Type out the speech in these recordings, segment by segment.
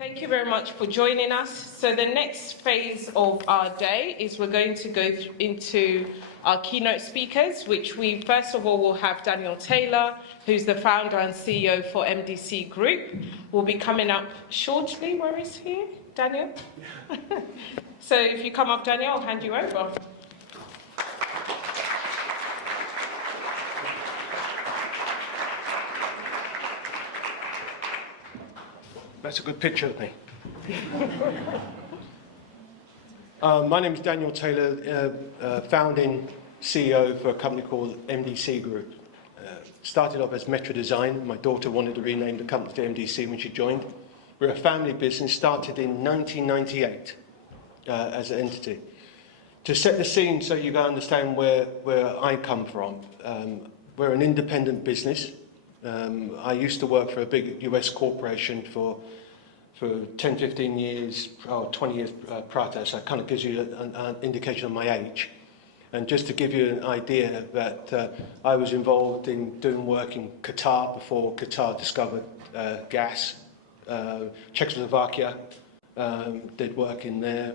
Thank you very much for joining us. So the next phase of our day is we're going to go into our keynote speakers, which we first of all will have Daniel Taylor, who's the founder and CEO for MDC Group, will be coming up shortly. Where is he, Daniel? So if you come up, Daniel, I'll hand you over. That's a good picture of me. My name is Daniel Taylor, founding CEO for a company called MDC Group. Started off as Metro Design. My daughter wanted to rename the company to MDC when she joined. We're a family business, started in 1998 as an entity. To set the scene so you can understand where I come from, we're an independent business. I used to work for a big US corporation for 10, 15 years, or 20 years prior to that, so it kind of gives you an indication of my age. And just to give you an idea that I was involved in doing work in Qatar before Qatar discovered gas, Czechoslovakia, did work in there,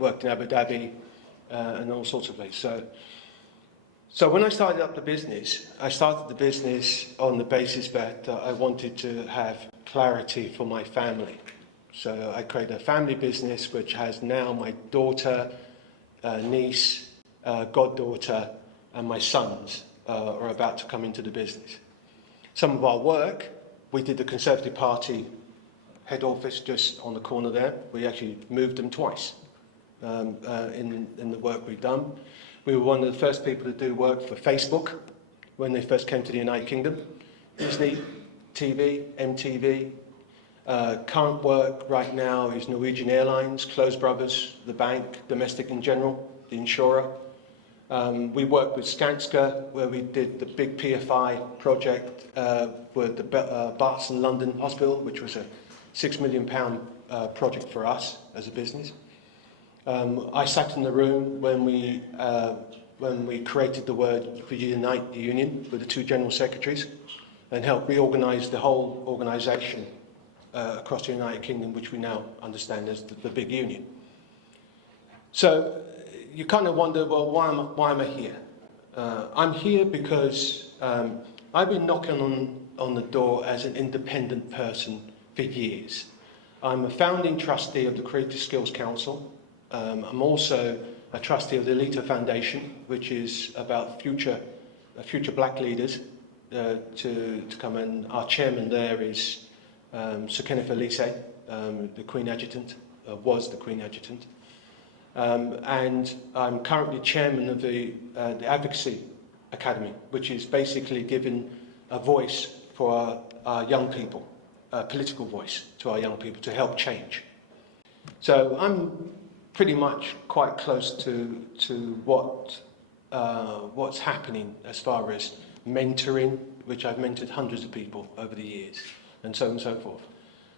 worked in Abu Dhabi, and all sorts of places. So when I started up the business, I started the business on the basis that I wanted to have clarity for my family. So I created a family business which has now my daughter, niece, goddaughter, and my sons are about to come into the business. Some of our work, we did the Conservative Party head office just on the corner there. We actually moved them twice in the work we've done. We were one of the first people to do work for Facebook when they first came to the United Kingdom. Disney, TV, MTV. Current work right now is Norwegian Airlines, Close Brothers, the bank, Domestic in General, the insurer. We worked with Skanska, where we did the big PFI project with the Bartson London Hospital, which was a £6 million project for us as a business. I sat in the room when we created the word for Unite the Union with the two general secretaries and helped reorganise the whole organisation across the United Kingdom, which we now understand as the big union. So you kind of wonder, well, why am I here? I'm here because I've been knocking on the door as an independent person for years. I'm a founding trustee of the Creative Skills Council. I'm also a trustee of the Elita Foundation, which is about future black leaders to come in. Our chairman there is Sir Kenneth Elise, the Queen Adjutant, was the Queen Adjutant. And I'm currently chairman of the Advocacy Academy, which is basically giving a voice for our young people, a political voice to our young people to help change. So I'm pretty much quite close to what's happening as far as mentoring, which I've mentored hundreds of people over the years, and so on and so forth.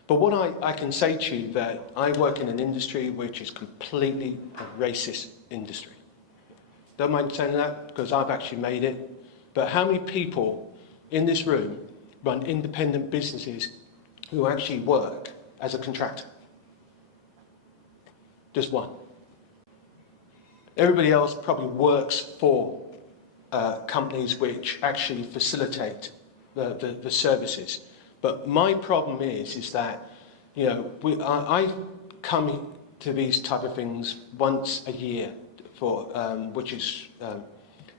But what I can say to you that I work in an industry which is completely a racist industry. Don't mind saying that because I've actually made it. But how many people in this room run independent businesses who actually work as a contractor? Just one. Everybody else probably works for companies which actually facilitate the services. But my problem is that, you know, I come to these type of things once a year for which is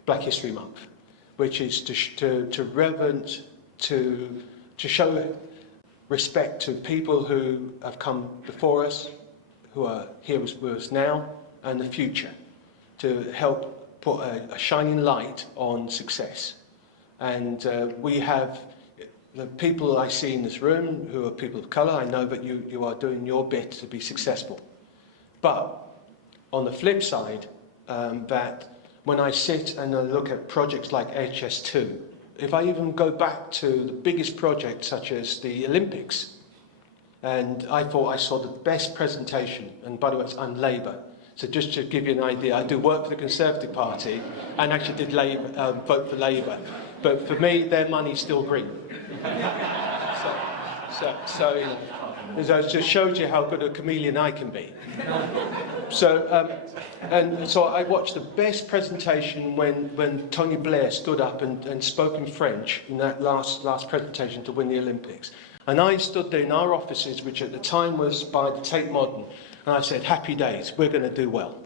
Black History Month, which is to reverence, to show respect to people who have come before us, who are here with us now and the future, to help put a shining light on success. And we have the people I see in this room who are people of colour. I know that you are doing your bit to be successful. But on the flip side, that when I sit and I look at projects like HS2, if I even go back to the biggest project such as the Olympics, and I thought I saw the best presentation, and by the way, I'm Labour. So just to give you an idea, I do work for the Conservative Party and actually did vote for Labour. But for me, their money's still green. It just shows you how good a chameleon I can be. So I watched the best presentation when Tony Blair stood up and spoke in French in that last presentation to win the Olympics. And I stood there in our offices, which at the time was by the Tate Modern, and I said, happy days, we're going to do well.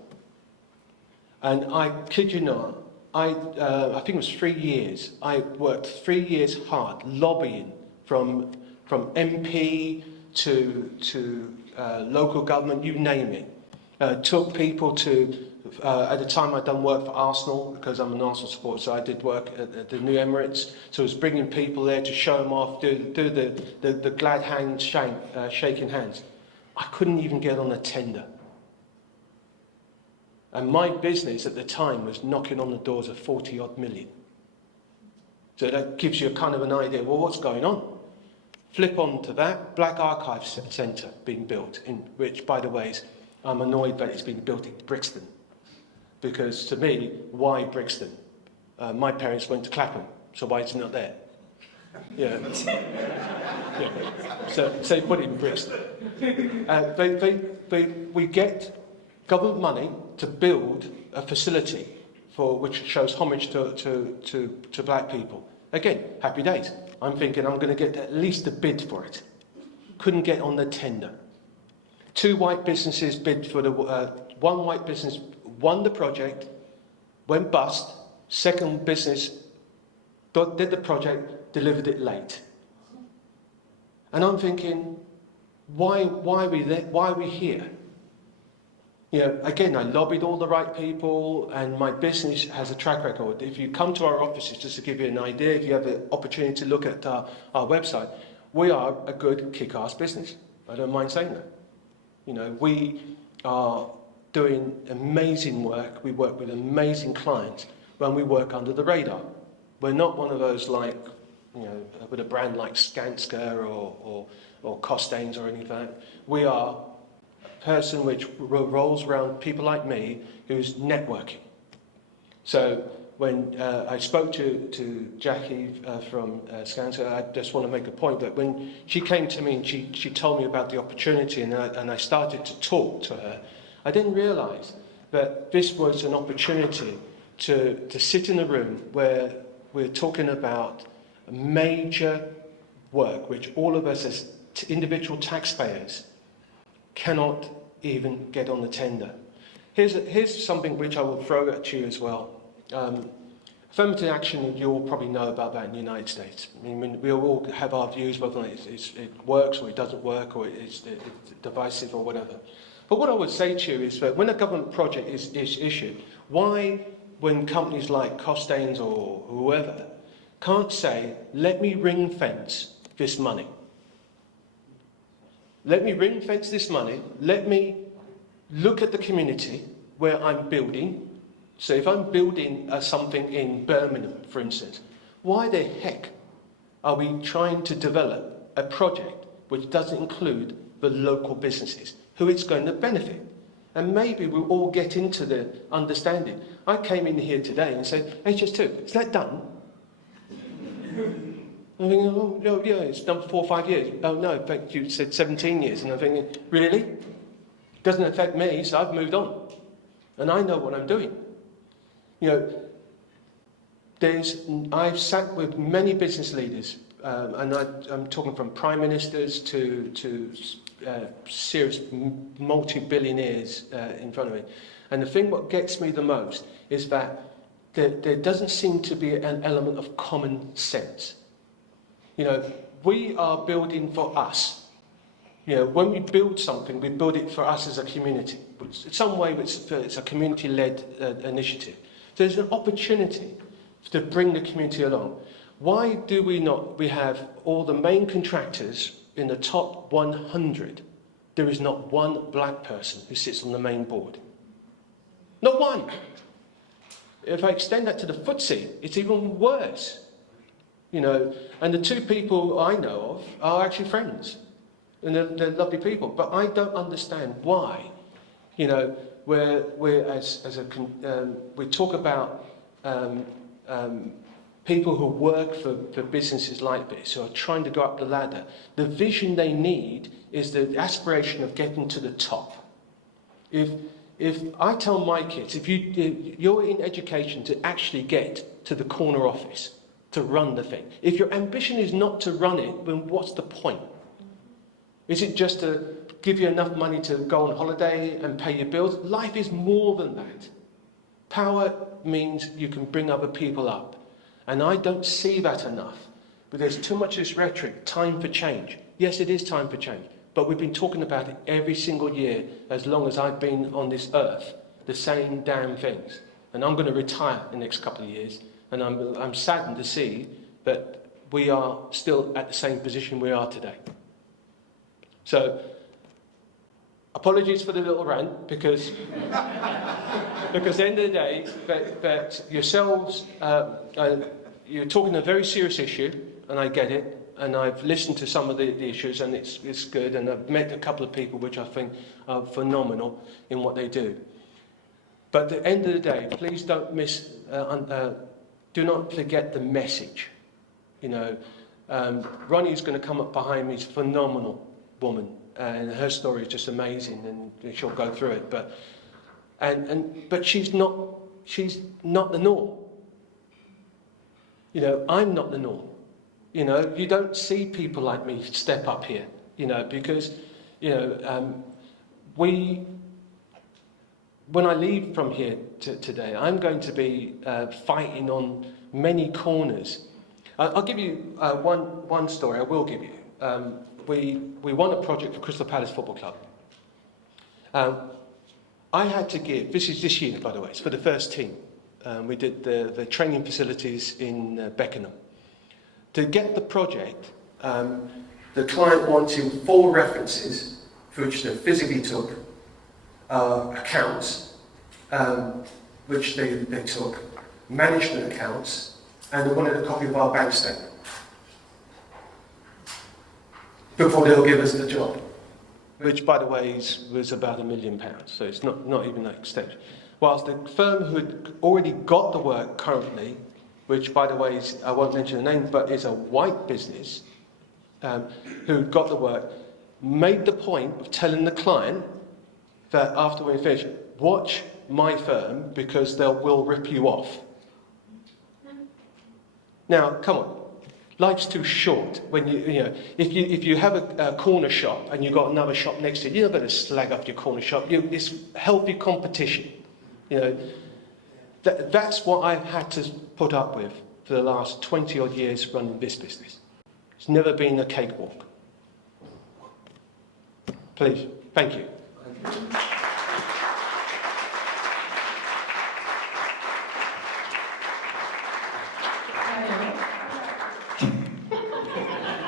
And I kid you not, I think it was 3 years. I worked 3 years hard lobbying from MP to local government, you name it. Took people to, at the time I'd done work for Arsenal, because I'm an Arsenal supporter, so I did work at the New Emirates. So I was bringing people there to show them off, do the glad hand shaking hands. I couldn't even get on a tender. And my business at the time was knocking on the doors of 40 odd million. So that gives you a kind of an idea, well, what's going on? Flip on to that, Black Archives Centre being built, in which, by the way, I'm annoyed that it's been built in Brixton. Because to me, why Brixton? My parents went to Clapham, so why is it not there? Yeah. Yeah. So they put it in Brixton. We get government money to build a facility which shows homage to black people. Again, happy days. I'm thinking I'm going to get at least a bid for it. Couldn't get on the tender. 2 white businesses bid for one white business won the project, went bust. Second business did the project, delivered it late. And I'm thinking, why are we there? Why are we here? You know, again, I lobbied all the right people, and my business has a track record. If you come to our offices, just to give you an idea, if you have the opportunity to look at our website, we are a good kick-ass business. I don't mind saying that. You know, we are doing amazing work. We work with amazing clients when we work under the radar. We're not one of those like, you know, with a brand like Skanska or Costains or anything like that. We are person which rolls around people like me who's networking. So when I spoke to Jackie from Skanska, I just want to make a point that when she came to me and she told me about the opportunity and I started to talk to her, I didn't realise that this was an opportunity to sit in a room where we're talking about major work which all of us as individual taxpayers cannot even get on the tender. Here's something which I will throw at you as well. Affirmative action, you all probably know about that in the United States. I mean, we all have our views whether it works or it doesn't work or it's divisive or whatever. But what I would say to you is that when a government project is issued, why, when companies like Costains or whoever can't say, let me ring fence this money. Let me ring fence this money. Let me look at the community where I'm building. So if I'm building something in Birmingham, for instance, why the heck are we trying to develop a project which doesn't include the local businesses, who it's going to benefit? And maybe we'll all get into the understanding. I came in here today and said, HS2, is that done? I'm thinking, oh, no, yeah, it's done for 4 or 5 years. Oh, no, in fact, you said 17 years. And I'm thinking, really? Doesn't affect me, so I've moved on. And I know what I'm doing. You know, I've sat with many business leaders, and I'm talking from prime ministers to serious multi-billionaires in front of me. And the thing what gets me the most is that there doesn't seem to be an element of common sense. You know, we are building for us. You know, when we build something, we build it for us as a community. In some way, it's a community-led initiative. So there's an opportunity to bring the community along. Why do we have all the main contractors in the top 100? There is not one black person who sits on the main board. Not one. If I extend that to the FTSE, it's even worse. You know, and the 2 people I know of are actually friends, and they're lovely people. But I don't understand why, you know, we talk about people who work for businesses like this, who are trying to go up the ladder, the vision they need is the aspiration of getting to the top. If I tell my kids, if you're in education to actually get to the corner office, to run the thing, if your ambition is not to run it, then what's the point? Is it just to give you enough money to go on holiday and pay your bills? Life is more than that. Power means you can bring other people up. And I don't see that enough. But there's too much of this rhetoric, time for change. Yes, it is time for change. But we've been talking about it every single year as long as I've been on this earth. The same damn things. And I'm going to retire in the next couple of years. And I'm saddened to see that we are still at the same position we are today. So, apologies for the little rant, because at the end of the day, that yourselves, you're talking a very serious issue, and I get it, and I've listened to some of the issues, and it's good, and I've met a couple of people which I think are phenomenal in what they do. But at the end of the day, please don't do not forget the message. You know, Ronnie's going to come up behind me, he's a phenomenal woman, and her story is just amazing, and she'll go through it. But she's not the norm. You know, I'm not the norm. You know, you don't see people like me step up here. You know, because when I leave from here today, I'm going to be fighting on many corners. I'll give you one story. I will give you. We won a project for Crystal Palace Football Club. I had to give, this is this year by the way, it's for the first team. We did the training facilities in Beckenham. To get the project, the client wanted 4 references, which they physically took, accounts, which they took, management accounts, and they wanted a copy of our bank statement before they'll give us the job, which, by the way, was about £1 million, so it's not even that extension. Whilst the firm who had already got the work currently, which, by the way, I won't mention the name, but is a white business, who got the work, made the point of telling the client that after we finish, watch my firm because we'll rip you off. Now, come on. Life's too short. When if you have a corner shop and you've got another shop next to it, you're not going to slag off your corner shop. It's healthy competition. You know, that's what I've had to put up with for the last 20 odd years running this business. It's never been a cakewalk. Please, thank you.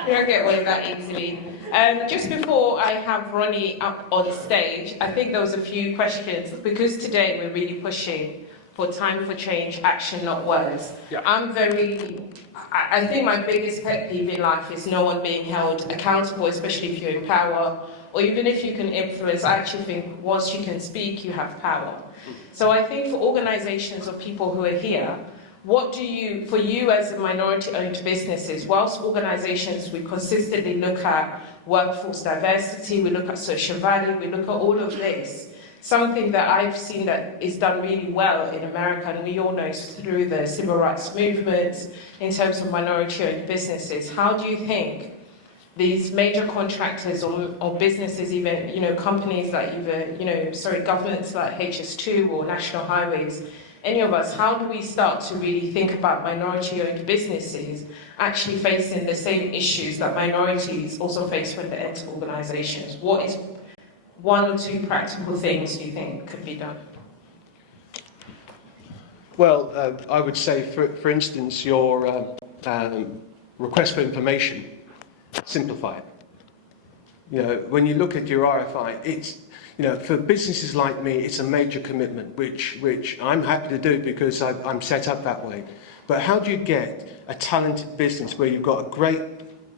You don't get away that easily. Just before I have Ronnie up on stage, I think there was a few questions, because today we're really pushing for time for change, action, not words. Yeah. I think my biggest pet peeve in life is no one being held accountable, especially if you're in power, or even if you can influence. I actually think once you can speak, you have power. So I think for organizations or people who are here, for you as a minority-owned businesses, whilst organizations, we consistently look at workforce diversity, we look at social value, we look at all of this, something that I've seen that is done really well in America, and we all know through the civil rights movements, in terms of minority-owned businesses, how do you think these major contractors or businesses, even, companies like governments like HS2 or National Highways, any of us, how do we start to really think about minority-owned businesses actually facing the same issues that minorities also face when they enter organizations? What is 1 or 2 practical things you think could be done? Well, I would say, for instance, your request for information, simplify it. You know, when you look at your RFI, it's, for businesses like me, it's a major commitment, which I'm happy to do because I'm set up that way. But how do you get a talented business where you've got a great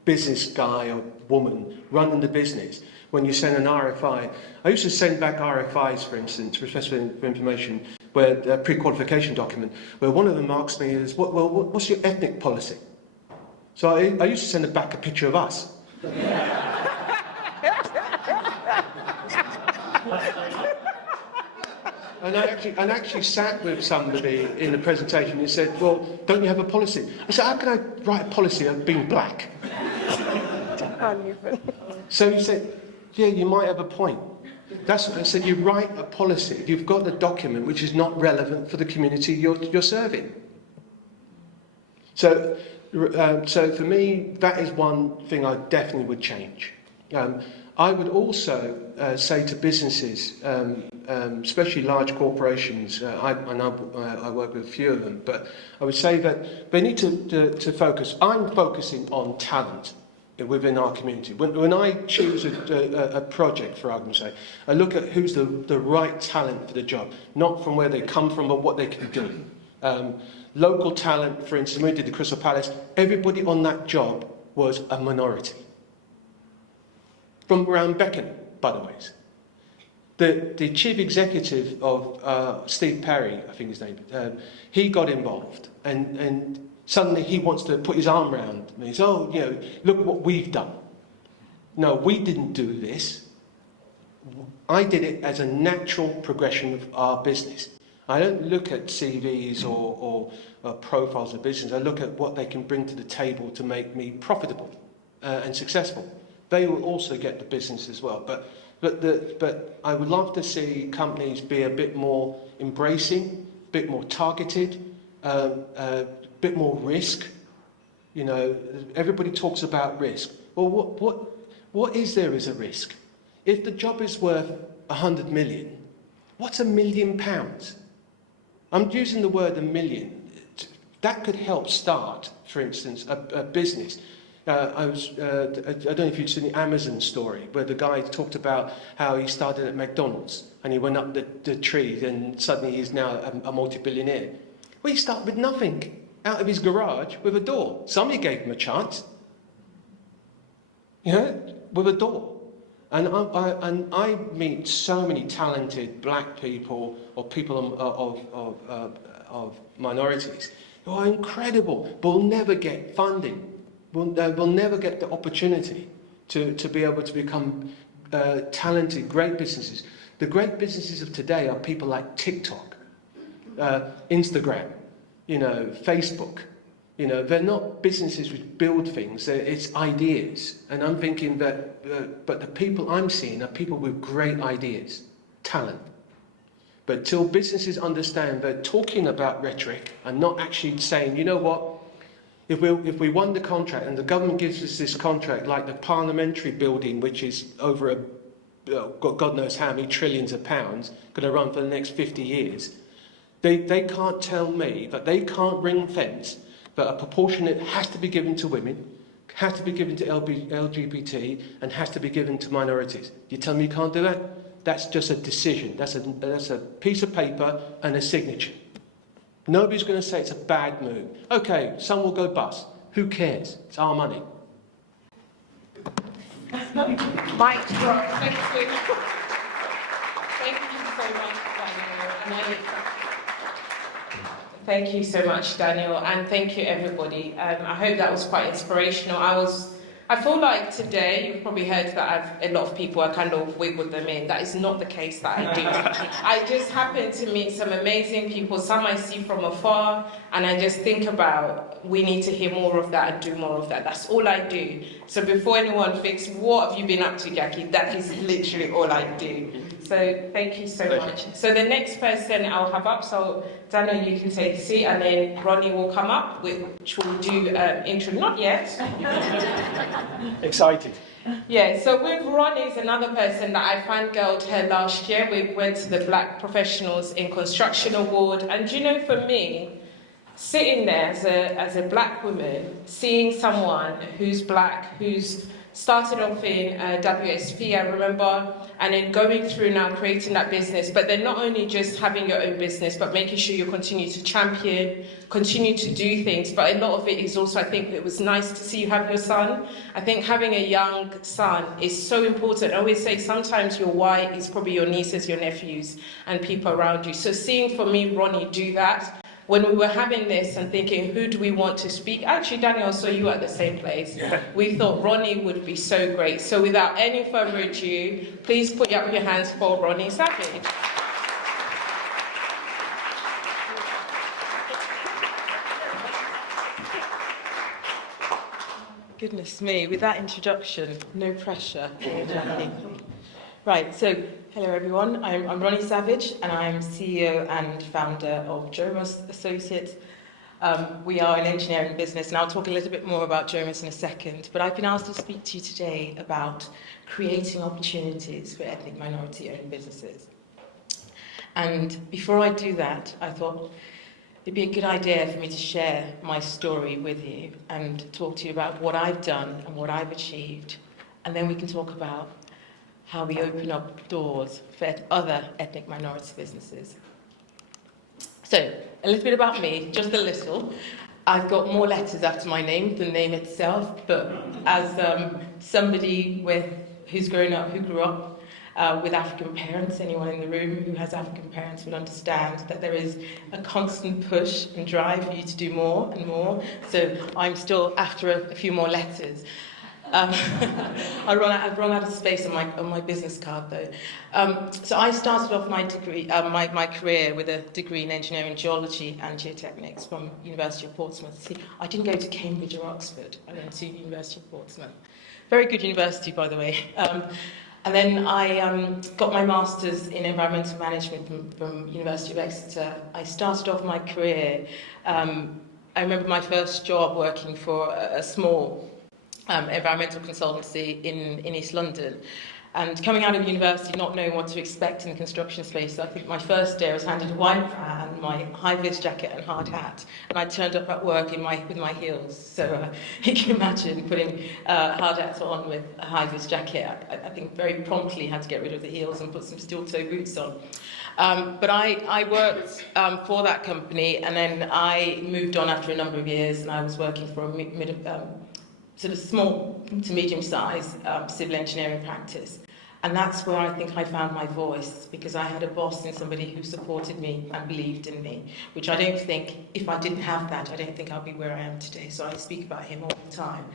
business guy or woman running the business when you send an RFI? I used to send back RFIs, for instance, request for information, where a pre-qualification document, where one of them asks me is, what's your ethnic policy? So I used to send back a picture of us. And I actually sat with somebody in the presentation who said, well, don't you have a policy? I said, how can I write a policy of being black? So he said, yeah, you might have a point. That's what I said, you write a policy, you've got a document which is not relevant for the community you're serving. So for me, that is one thing I definitely would change. I would also say to businesses, especially large corporations, I work with a few of them, but I would say that they need to focus. I'm focusing on talent within our community. When I choose a project, for argument's sake, I look at who's the right talent for the job, not from where they come from, but what they can do. Local talent, for instance, when we did the Crystal Palace, everybody on that job was a minority. From around Beckenham, by the way. The chief executive of Steve Perry, I think his name, he got involved, and suddenly he wants to put his arm around me. He says, oh, you know, look what we've done. No, we didn't do this. I did it as a natural progression of our business. I don't look at CVs or profiles of business. I look at what they can bring to the table to make me profitable and successful. They will also get the business as well. But I would love to see companies be a bit more embracing, a bit more targeted, a bit more risk. You know, everybody talks about risk. Well, what is there as a risk? If the job is worth 100 million, what's £1 million? I'm using the word 1 million. That could help start, for instance, a business. I don't know if you've seen the Amazon story, where the guy talked about how he started at McDonald's and he went up the tree and suddenly he's now a multi-billionaire. Well, he started with nothing, out of his garage with a door. Somebody gave him a chance, you know, with a door. And I meet so many talented black people or people of minorities who are incredible, but will never get funding. Will never get the opportunity to be able to become talented, great businesses. The great businesses of today are people like TikTok, Instagram, you know, Facebook. You know, they're not businesses which build things, it's ideas. And I'm thinking that, but the people I'm seeing are people with great ideas, talent. But till businesses understand they're talking about rhetoric and not actually saying, you know what, if we won the contract and the government gives us this contract, like the parliamentary building, which is over God knows how many trillions of pounds, going to run for the next 50 years, they can't tell me that they can't ring fence that a proportionate has to be given to women, has to be given to LGBT, and has to be given to minorities. You tell me you can't do that? That's just a decision. That's a piece of paper and a signature. Nobody's going to say it's a bad move. Okay, some will go bust. Who cares? It's our money. Mike, thank you. Thank you so much, Daniel. Thank you so much, Daniel, and thank you, everybody. I hope that was quite inspirational. I feel like today, you've probably heard that a lot of people are kind of wiggled them in. That is not the case that I do. I just happen to meet some amazing people, some I see from afar, and I just think about, we need to hear more of that and do more of that. That's all I do. So before anyone thinks, what have you been up to, Jackie? That is literally all I do. So thank you so much. So the next person I'll have up, so Daniel, you can take a seat, and then Ronnie will come up, which will do intro. Not yet. Excited. Yeah, so with Ronnie is another person that I fangirled her last year. We went to the Black Professionals in Construction Award, and you know, for me, sitting there as a black woman, seeing someone who's black, who's started off in WSP, I remember, and then going through now creating that business, but then not only just having your own business, but making sure you continue to champion, continue to do things. But a lot of it is also, I think it was nice to see you have your son. I think having a young son is so important. I always say sometimes your why is probably your nieces, your nephews, and people around you. So seeing for me, Ronnie, do that. When we were having this and thinking, who do we want to speak? Actually, Daniel, I saw you at the same place. Yeah. We thought Ronnie would be so great. So without any further ado, please put up your hands for Roni Savage. Goodness me, with that introduction, no pressure. Right, so hello everyone, I'm Roni Savage and I'm CEO and founder of Jomas Associates. We are an engineering business and I'll talk a little bit more about Jomas in a second, but I've been asked to speak to you today about creating opportunities for ethnic minority-owned businesses. And before I do that, I thought it'd be a good idea for me to share my story with you and talk to you about what I've done and what I've achieved, and then we can talk about how we open up doors for other ethnic minority businesses. So, a little bit about me, just a little. I've got more letters after my name than the name itself, but as somebody who grew up with African parents, anyone in the room who has African parents would understand that there is a constant push and drive for you to do more and more. So I'm still after a few more letters. I've run out of space on my business card though. So I started off my degree, my career with a degree in engineering, geology and geotechnics from University of Portsmouth. See, I didn't go to Cambridge or Oxford. I went to University of Portsmouth. Very good university, by the way. And then I got my master's in environmental management from University of Exeter. I started off my career. I remember my first job working for a small environmental consultancy in East London, and coming out of university not knowing what to expect in the construction space. So I think my first day I was handed a white van and my high-vis jacket and hard hat, and I turned up at work with my heels. So you can imagine putting hard hats on with a high-vis jacket. I think very promptly had to get rid of the heels and put some steel-toe boots on. But I worked for that company, and then I moved on after a number of years, and I was working for a sort of small to medium-sized civil engineering practice. And that's where I think I found my voice, because I had a boss and somebody who supported me and believed in me, which I don't think, if I didn't have that, I don't think I'll be where I am today. So I speak about him all the time.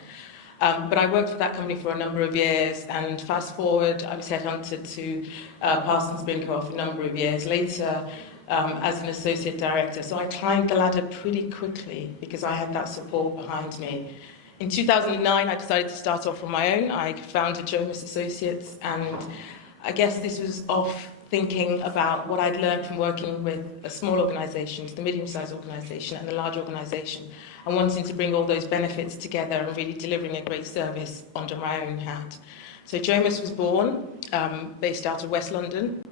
But I worked for that company for a number of years, and fast forward, I was headhunted to Parsons Bincoff a number of years later as an associate director. So I climbed the ladder pretty quickly because I had that support behind me. In 2009, I decided to start off on my own. I founded Jomas Associates, and I guess this was off thinking about what I'd learned from working with small organisations, the medium-sized organisation and the large organisation, and wanting to bring all those benefits together and really delivering a great service under my own hat. So Jomas was born, based out of West London,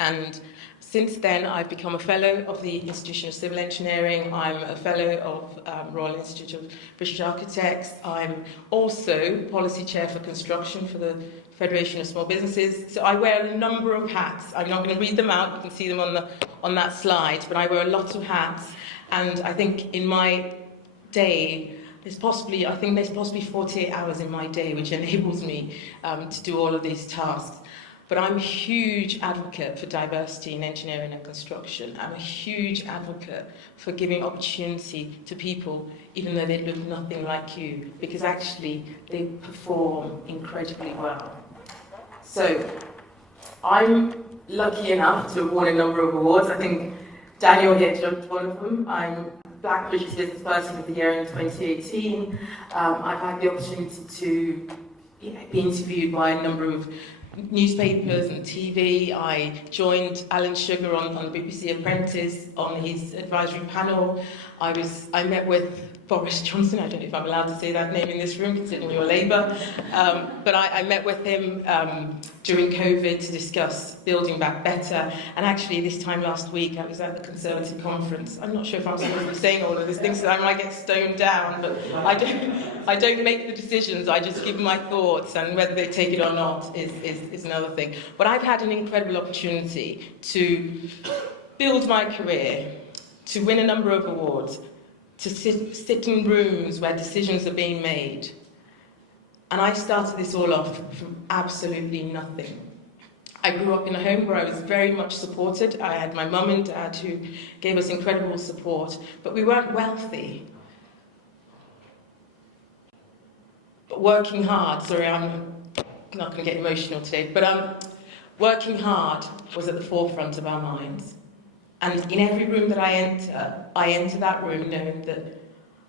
and since then, I've become a fellow of the Institution of Civil Engineering. I'm a fellow of Royal Institute of British Architects. I'm also policy chair for construction for the Federation of Small Businesses. So I wear a number of hats. I'm not going to read them out. You can see them on that slide. But I wear a lot of hats. And I think in my day, there's possibly 48 hours in my day, which enables me to do all of these tasks. But I'm a huge advocate for diversity in engineering and construction. I'm a huge advocate for giving opportunity to people, even though they look nothing like you, because actually they perform incredibly well. So I'm lucky enough to have won a number of awards. I think Daniel here jumped one of them. I'm Black British Business Person of the Year in 2018. I've had the opportunity to be interviewed by a number of newspapers and TV. I joined Alan Sugar on BBC Apprentice on his advisory panel. I met with Boris Johnson. I don't know if I'm allowed to say that name in this room, considering you're Labour. But I met with him during COVID to discuss building back better. And actually, this time last week, I was at the Conservative conference. I'm not sure if I'm supposed to be saying all of these things, so I might get stoned down. But I don't make the decisions. I just give my thoughts, and whether they take it or not is another thing. But I've had an incredible opportunity to build my career, to win a number of awards, to sit in rooms where decisions are being made. And I started this all off from absolutely nothing. I grew up in a home where I was very much supported. I had my mum and dad who gave us incredible support, but we weren't wealthy. But working hard, sorry, I'm not going to get emotional today, but working hard was at the forefront of our minds. And in every room that I enter that room knowing that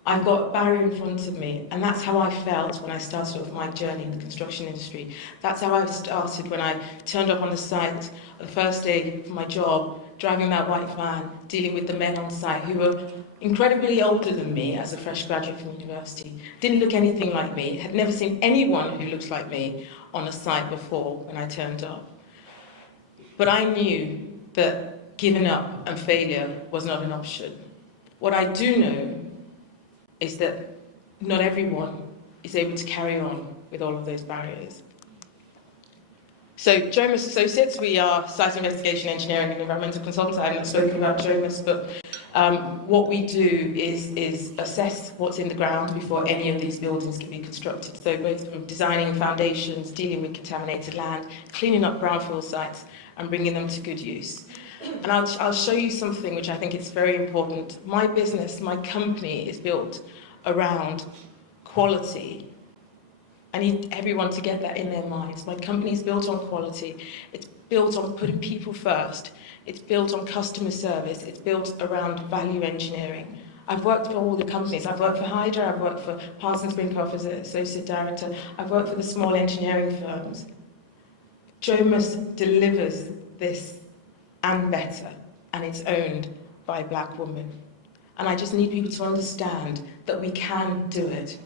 I've got a barrier in front of me. And that's how I felt when I started off my journey in the construction industry. That's how I started when I turned up on the site the first day of my job, driving that white van, dealing with the men on site who were incredibly older than me as a fresh graduate from university, didn't look anything like me, had never seen anyone who looks like me on a site before when I turned up. But I knew that giving up and failure was not an option. What I do know is that not everyone is able to carry on with all of those barriers. So Jomas Associates, we are site investigation, engineering and environmental consultants. I haven't spoken about Jomas, but what we do is assess what's in the ground before any of these buildings can be constructed. So both from designing foundations, dealing with contaminated land, cleaning up brownfield sites and bringing them to good use. And I'll show you something which I think is very important. My business, my company is built around quality. I need everyone to get that in their minds. My company is built on quality. It's built on putting people first. It's built on customer service. It's built around value engineering. I've worked for all the companies. I've worked for Hydra. I've worked for Parsons Brinkhoff as an associate director. I've worked for the small engineering firms. Jomas delivers this and better, and it's owned by a black woman. And I just need people to understand that we can do it.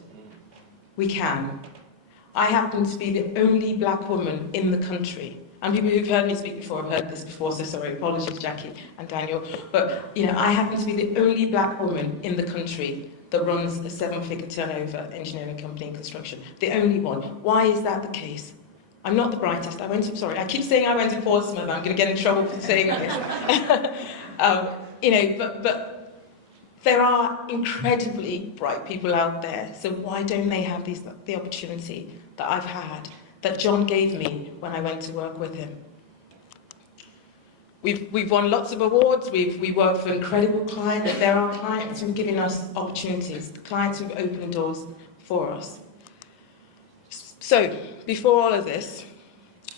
We can. I happen to be the only black woman in the country. And people who've heard me speak before have heard this before, so sorry, apologies Jackie and Daniel. But I happen to be the only black woman in the country that runs a 7-figure turnover engineering company in construction. The only one. Why is that the case? I'm not the brightest. I keep saying I went to Portsmouth. I'm going to get in trouble for saying this. But there are incredibly bright people out there. So why don't they have the opportunity that I've had, that John gave me when I went to work with him? We've won lots of awards. We work for incredible clients. There are clients who've given us opportunities, clients who've opened doors for us. So, before all of this,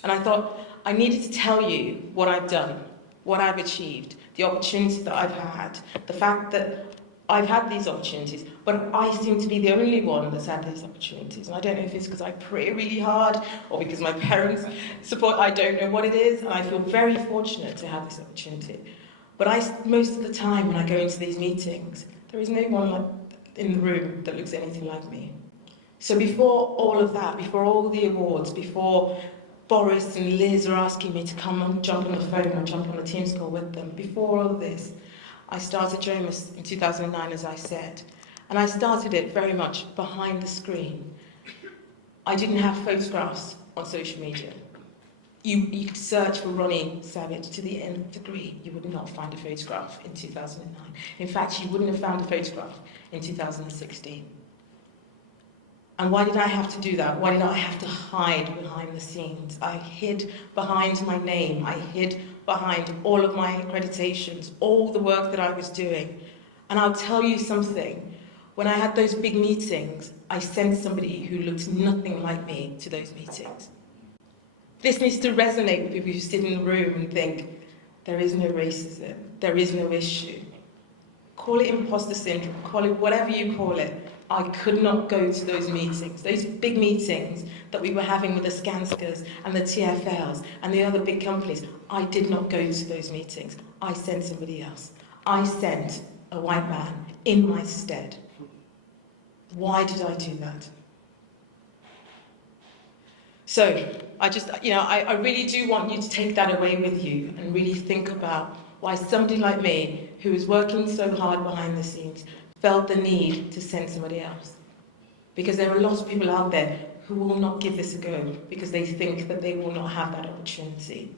and I thought I needed to tell you what I've done, what I've achieved, the opportunities that I've had, the fact that I've had these opportunities, but I seem to be the only one that's had these opportunities. And I don't know if it's because I pray really hard or because my parents support, I don't know what it is, and I feel very fortunate to have this opportunity. But most of the time when I go into these meetings, there is no one in the room that looks anything like me. So before all of that, before all the awards, before Boris and Liz are asking me to come and jump on the phone or jump on a Teams call with them, before all of this, I started Jomas in 2009, as I said. And I started it very much behind the screen. I didn't have photographs on social media. You could search for Roni Savage to the nth degree. You would not find a photograph in 2009. In fact, you wouldn't have found a photograph in 2016. And why did I have to do that? Why did I have to hide behind the scenes? I hid behind my name. I hid behind all of my accreditations, all the work that I was doing. And I'll tell you something. When I had those big meetings, I sent somebody who looked nothing like me to those meetings. This needs to resonate with people who sit in the room and think, there is no racism, there is no issue. Call it imposter syndrome, call it whatever you call it. I could not go to those meetings, those big meetings that we were having with the Skanskas and the TfLs and the other big companies. I did not go to those meetings. I sent somebody else. I sent a white man in my stead. Why did I do that? So I really do want you to take that away with you and really think about why somebody like me, who is working so hard behind the scenes, felt the need to send somebody else. Because there are a lot of people out there who will not give this a go because they think that they will not have that opportunity.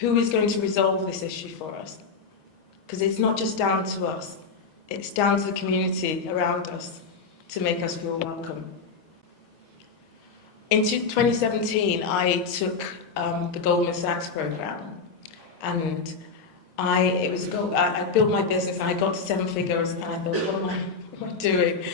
Who is going to resolve this issue for us? Because it's not just down to us, it's down to the community around us to make us feel welcome. In 2017, I took the Goldman Sachs program, and I built my business, and I got to 7 figures, and I thought, what am I doing?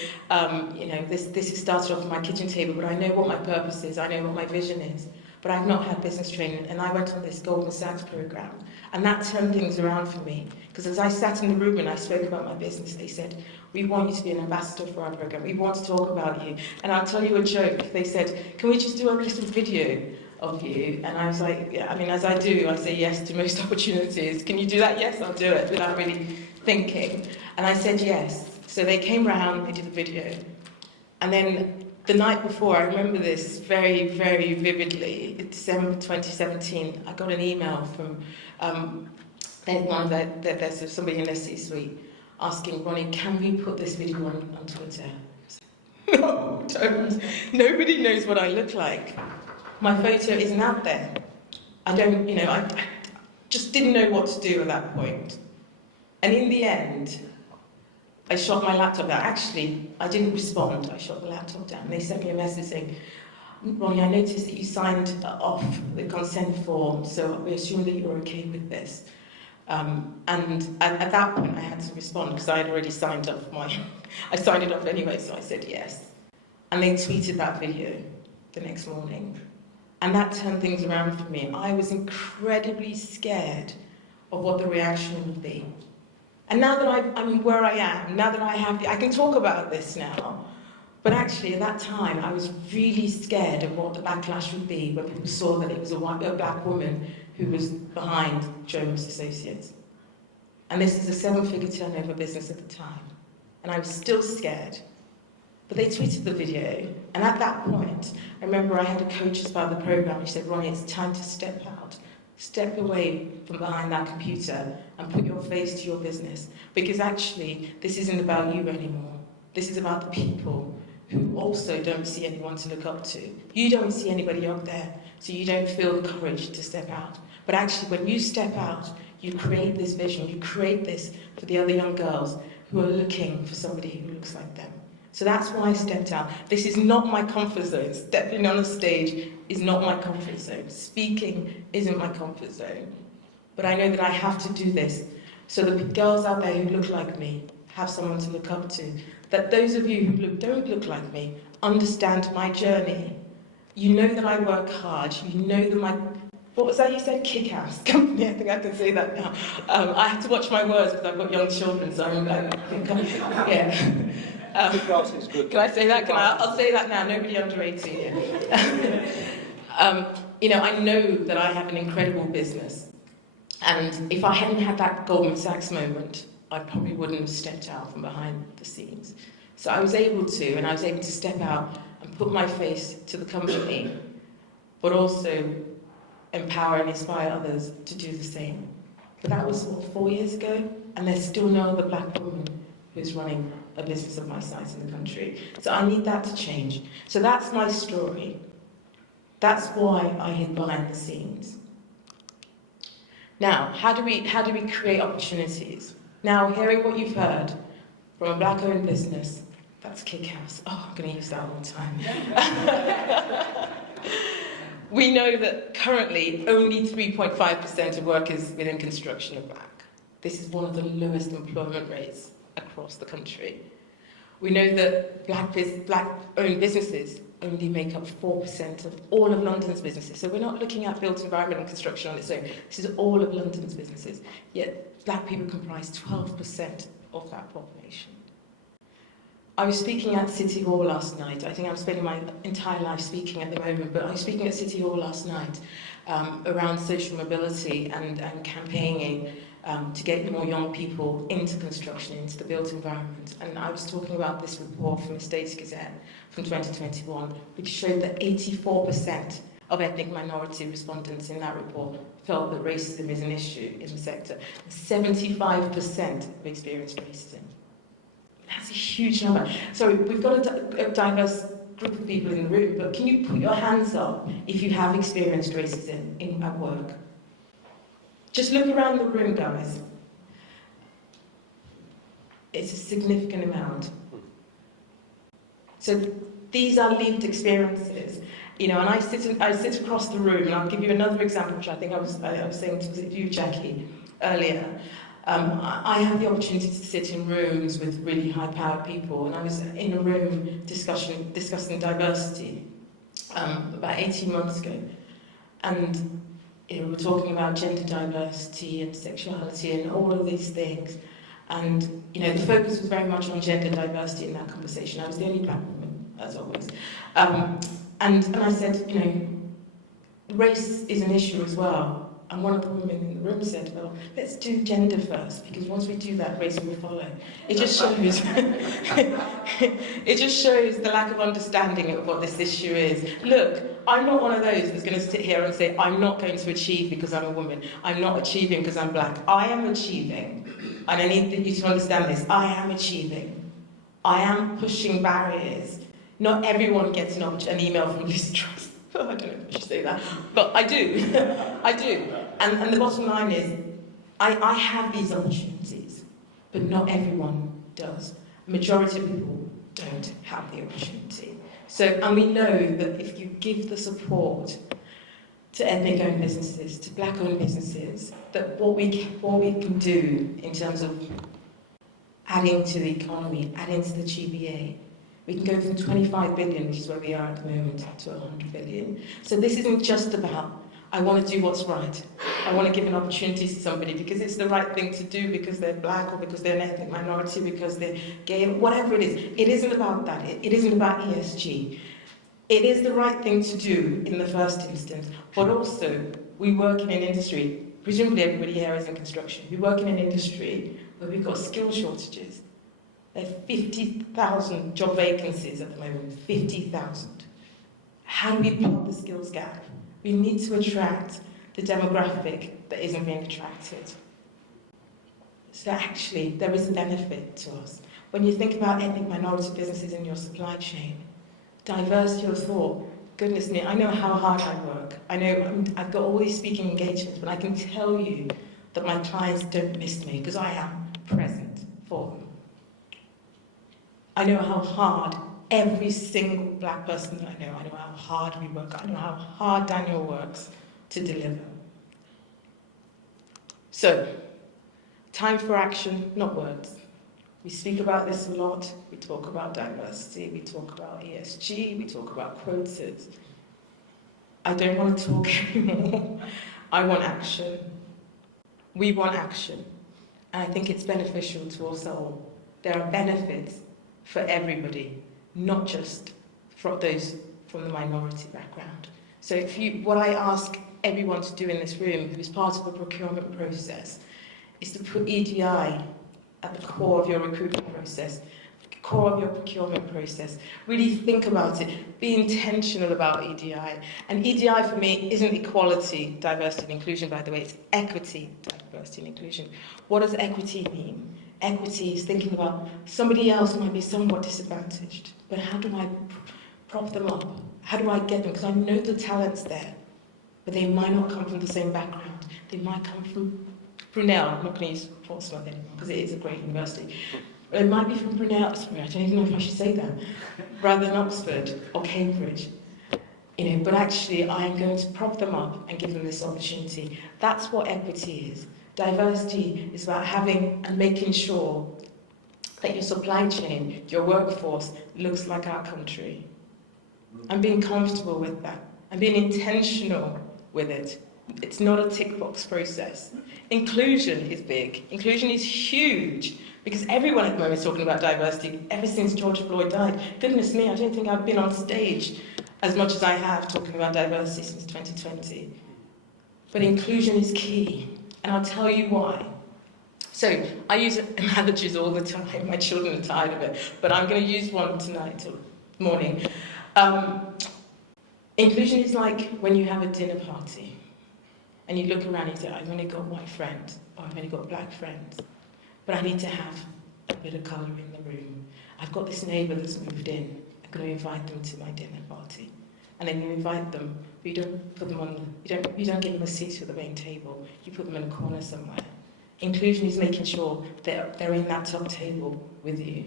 This has started off my kitchen table, but I know what my purpose is, I know what my vision is, but I've not had business training, and I went on this Goldman Sachs program, and that turned things around for me, because as I sat in the room and I spoke about my business, they said, we want you to be an ambassador for our program, we want to talk about you. And I'll tell you a joke, they said, can we just do a little video of you? And I was like, yeah, as I do, I say yes to most opportunities. Can you do that? Yes, I'll do it, without really thinking. And I said yes. So they came round, they did the video. And then the night before, I remember this very, very vividly, in December 2017, I got an email from there's somebody in their C-suite asking, Roni, can we put this video on Twitter? No, don't. Nobody knows what I look like. My photo isn't out there. I just didn't know what to do at that point. And in the end, I shot my laptop down. Actually, I didn't respond. I shot the laptop down. They sent me a message saying, Roni, I noticed that you signed off the consent form, so we assume that you're okay with this. And at that point, I had to respond because I had already signed up I signed it off anyway, so I said yes. And they tweeted that video the next morning. And that turned things around for me. I was incredibly scared of what the reaction would be. And now that I'm where I am, now that I can talk about this now, but actually at that time, I was really scared of what the backlash would be when people saw that it was a black woman who was behind Jonas Associates. And this is a 7-figure turnover business at the time. And I was still scared. But they tweeted the video, and at that point, I remember I had a coach as part of the program. She said, Roni, it's time to step out. Step away from behind that computer and put your face to your business. Because actually, this isn't about you anymore. This is about the people who also don't see anyone to look up to. You don't see anybody up there, so you don't feel the courage to step out. But actually, when you step out, you create this vision, you create this for the other young girls who are looking for somebody who looks like them. So that's why I stepped out. This is not my comfort zone. Stepping on a stage is not my comfort zone. Speaking isn't my comfort zone. But I know that I have to do this so that the girls out there who look like me have someone to look up to. That those of you who don't look like me understand my journey. You know that I work hard. You know that what was that you said? Kick-ass company. I think I can say that now. I have to watch my words because I've got young children, so I'm like, yeah. Is good. Can I say that? I'll say that now. Nobody under 18 here. I know that I have an incredible business, and if I hadn't had that Goldman Sachs moment, I probably wouldn't have stepped out from behind the scenes. So I was able to step out and put my face to the company, but also empower and inspire others to do the same. But that was 4 years ago, and there's still no other black woman who's running a business of my size in the country. So I need that to change. So that's my story. That's why I hid behind the scenes. Now, how do we create opportunities? Now, hearing what you've heard from a black-owned business, that's kick-ass. Oh, I'm going to use that all the time. We know that currently only 3.5% of workers within construction are black. This is one of the lowest employment rates across the country. We know that black-owned businesses only make up 4% of all of London's businesses. So we're not looking at built environment and construction on its own. This is all of London's businesses. Yet black people comprise 12% of that population. I was speaking at City Hall last night. I think I'm spending my entire life speaking at the moment, but I was speaking at City Hall last night. around social mobility and campaigning to get more young people into construction, into the built environment. And I was talking about this report from the States Gazette from 2021, which showed that 84% of ethnic minority respondents in that report felt that racism is an issue in the sector. 75% have experienced racism. That's a huge number. So we've got a diverse group of people in the room, but can you put your hands up if you have experienced racism at work? Just look around the room, guys. It's a significant amount. So these are lived experiences, and I sit across the room, and I'll give you another example, which I think I was saying to you, Jackie, earlier. I have the opportunity to sit in rooms with really high-powered people, and I was in a room discussing diversity about 18 months ago, and we were talking about gender diversity and sexuality and all of these things, and the focus was very much on gender diversity in that conversation. I was the only black woman, as always, and I said, race is an issue as well. And one of the women in the room said, well, let's do gender first, because once we do that, race will follow. It just shows, the lack of understanding of what this issue is. Look, I'm not one of those that's going to sit here and say, I'm not going to achieve because I'm a woman. I'm not achieving because I'm black. I am achieving. And I need you to understand this. I am achieving. I am pushing barriers. Not everyone gets an email from Liz Truss. I don't know if I should say that, but I do. I do. And the bottom line is, I have these opportunities, but not everyone does. The majority of people don't have the opportunity. And we know that if you give the support to ethnic-owned businesses, to black-owned businesses, that what we can do in terms of adding to the economy, adding to the GBA, we can go from 25 billion, which is where we are at the moment, to 100 billion. So this isn't just about, I want to do what's right. I want to give an opportunity to somebody because it's the right thing to do, because they're black or because they're an ethnic minority, because they're gay, whatever it is. It isn't about that. It isn't about ESG. It is the right thing to do in the first instance, but also we work in an industry, presumably everybody here is in construction, we work in an industry where we've got skill shortages. There are 50,000 job vacancies at the moment, 50,000. How do we plug the skills gap? We need to attract the demographic that isn't being attracted. So actually, there is a benefit to us. When you think about ethnic minority businesses in your supply chain, diversity of thought, goodness me, I know how hard I work. I know I've got all these speaking engagements, but I can tell you that my clients don't miss me because I am present for them. I know how hard every single black person that I know how hard we work, I know how hard Daniel works to deliver. So, time for action, not words. We speak about this a lot, we talk about diversity, we talk about ESG, we talk about quotas. I don't want to talk anymore. I want action. We want action. And I think it's beneficial to us all. There are benefits for everybody, not just for those from the minority background. So what I ask everyone to do in this room who is part of a procurement process is to put EDI at the core of your recruitment process, core of your procurement process. Really think about it. Be intentional about EDI. And EDI for me isn't equality, diversity and inclusion, by the way. It's equity, diversity and inclusion. What does equity mean? Equity is thinking about somebody else might be somewhat disadvantaged, but how do I prop them up? How do I get them? Because I know the talent's there, but they might not come from the same background. They might come from Brunel. I'm not going to use Portsmouth anymore because it is a great university. But it might be from Brunel. Sorry, I don't even know if I should say that. Rather than Oxford or Cambridge. But actually, I am going to prop them up and give them this opportunity. That's what equity is. Diversity is about having and making sure that your supply chain, your workforce, looks like our country. And being comfortable with that. And being intentional with it. It's not a tick box process. Inclusion is big. Inclusion is huge. Because everyone at the moment is talking about diversity ever since George Floyd died. Goodness me, I don't think I've been on stage as much as I have talking about diversity since 2020. but inclusion is key, and I'll tell you why. So, I use analogies all the time. My children are tired of it, but I'm going to use one tonight or morning. Inclusion is like when you have a dinner party, and you look around and you say, I've only got white friends, or I've only got black friends, but I need to have a bit of colour in the room. I've got this neighbour that's moved in. I'm going to invite them to my dinner party. And then you invite them, but you don't put them on, you don't give them a seat at the main table. You put them in a corner somewhere. Inclusion is making sure that they're in that top table with you.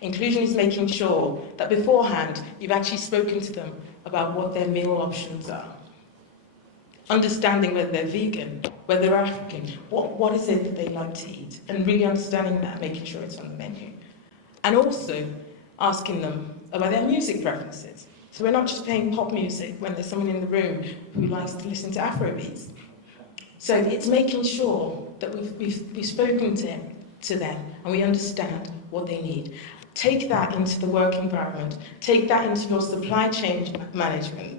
Inclusion is making sure that beforehand you've actually spoken to them about what their meal options are. Understanding whether they're vegan, whether they're African, what is it that they like to eat, and really understanding that, making sure it's on the menu. And also asking them about their music preferences. So we're not just playing pop music when there's someone in the room who likes to listen to Afrobeats. So it's making sure that we've spoken to them and we understand what they need. Take that into the work environment, take that into your supply chain management,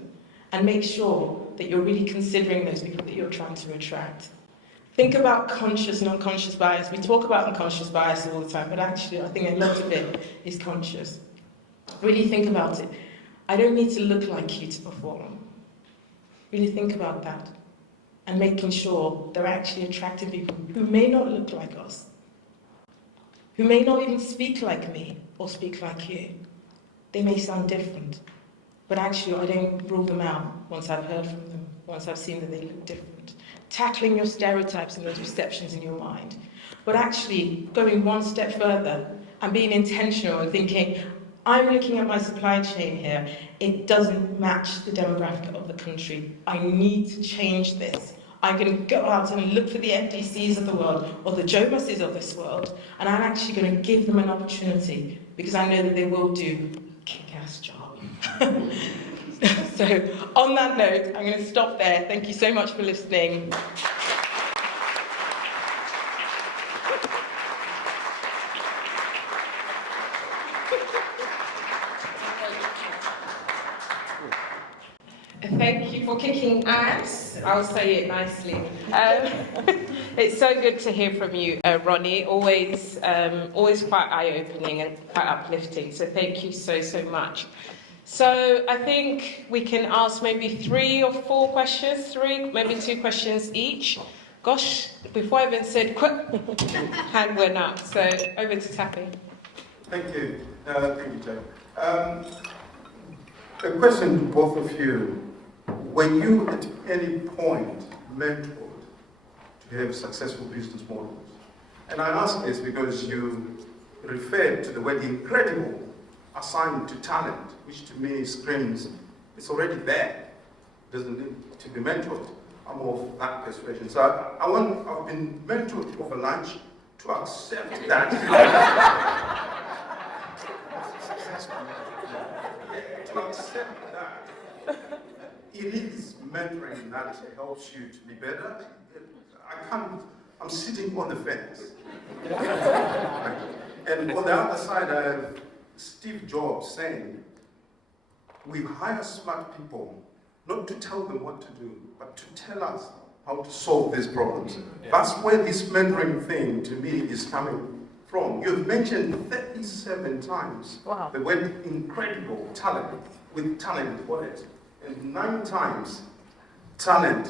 and make sure that you're really considering those people that you're trying to attract. Think about conscious and unconscious bias. We talk about unconscious bias all the time, but actually I think a lot of it is conscious. Really think about it. I don't need to look like you to perform. Really think about that. And making sure they're actually attracting people who may not look like us, who may not even speak like me or speak like you. They may sound different, but actually I don't rule them out once I've heard from them, once I've seen that they look different. Tackling your stereotypes and those perceptions in your mind, but actually going one step further and being intentional and thinking, I'm looking at my supply chain here, it doesn't match the demographic of the country. I need to change this. I'm going to go out and look for the FDCs of the world, or the Jomases of this world, and I'm actually going to give them an opportunity, because I know that they will do a kick-ass job. So, on that note, I'm going to stop there. Thank you so much for listening. Thank you for kicking ass. I'll say it nicely. It's so good to hear from you, Ronnie. Always quite eye-opening and quite uplifting. So thank you so much. So I think we can ask maybe 3 or 4 questions, maybe 2 questions each. Gosh, before I even said hand went up. So over to Tappy. Thank you. Thank you, Joe. A question to both of you. Were you at any point mentored to have successful business models? And I ask this because you referred to the word incredible assigned to talent, which to me screams it's already there, doesn't need to be mentored. I'm of that persuasion. So I've been mentored over lunch to accept that. To accept that. It is mentoring that helps you to be better. I'm sitting on the fence. And on the other side, I have Steve Jobs saying, we hire smart people, not to tell them what to do, but to tell us how to solve these problems. Yeah. That's where this mentoring thing, to me, is coming from. You've mentioned 37 times the word incredible, talent, with talent for it. And 9 times, talent.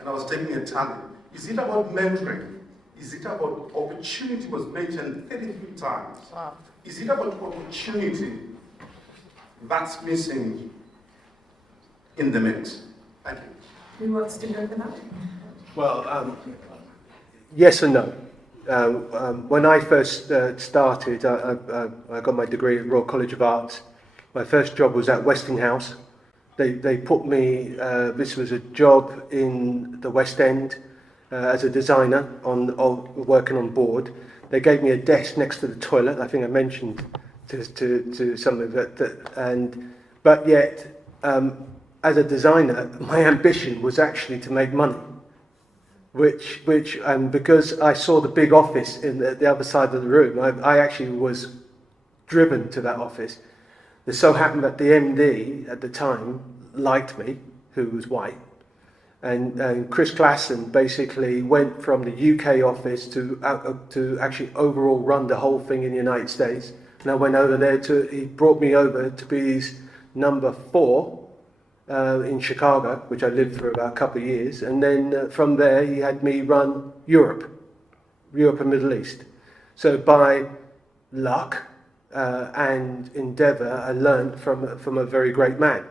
And I was taking a talent. Is it about mentoring? Is it about opportunity? Was mentioned 33 times. Wow. Is it about opportunity that's missing in the mix? Thank you. Who wants to go for that? Well, yes and no. When I first started, I got my degree at Royal College of Art. My first job was at Westinghouse. They put me, this was a job in the West End as a designer working on board. They gave me a desk next to the toilet. I think I mentioned to some of that. But yet, as a designer, my ambition was actually to make money. Which because I saw the big office in the other side of the room, I actually was driven to that office. It so happened that the MD at the time liked me, who was white, And Chris Klassen basically went from the UK office to actually overall run the whole thing in the United States. And I went over there he brought me over to be his number 4 in Chicago, which I lived for about a couple of years. And then from there, he had me run Europe and Middle East. So by luck and endeavour, I learned from a very great man.